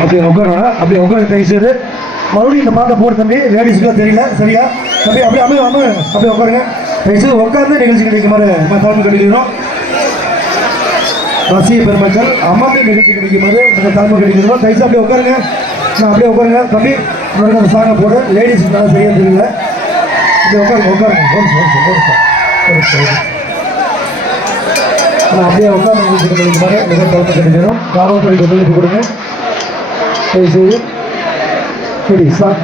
அப்படியே உட்கார அப்படியே உட்கார பேசுறது மறுபடியும் இந்த பாட்டை போட்டு தம்பி லேடிஸுக்குலாம் தெரியல சரியா அப்படியே அப்படியே அப்படியே அப்படியே உட்காருங்க பேசுறது உட்காந்து நிகழ்ச்சி கிடைக்குமாறு நம்ம தலைமை கிடைக்கிறோம் ரசிக பெருமக்கள் அம்மாவே நிகழ்ச்சி கிடைக்கும்போது நம்ம தலைமை கிடைக்கிறோம் தயவுசு அப்படியே உட்காருங்க நான் அப்படியே உட்காருங்க தம்பி உங்களுக்கு அந்த சாங்கை போடு லேடிஸுக்கு நல்லா சரியாக தெரியல அப்படியே உட்காருங்க அப்படியே உட்காந்து நிகழ்ச்சி கிடைக்குமாறு மிக தலைமை கிடைக்கிறோம் காவல்துறைக்கு ஒத்துழைப்பு கொடுங்க சரி சரி சரி சார்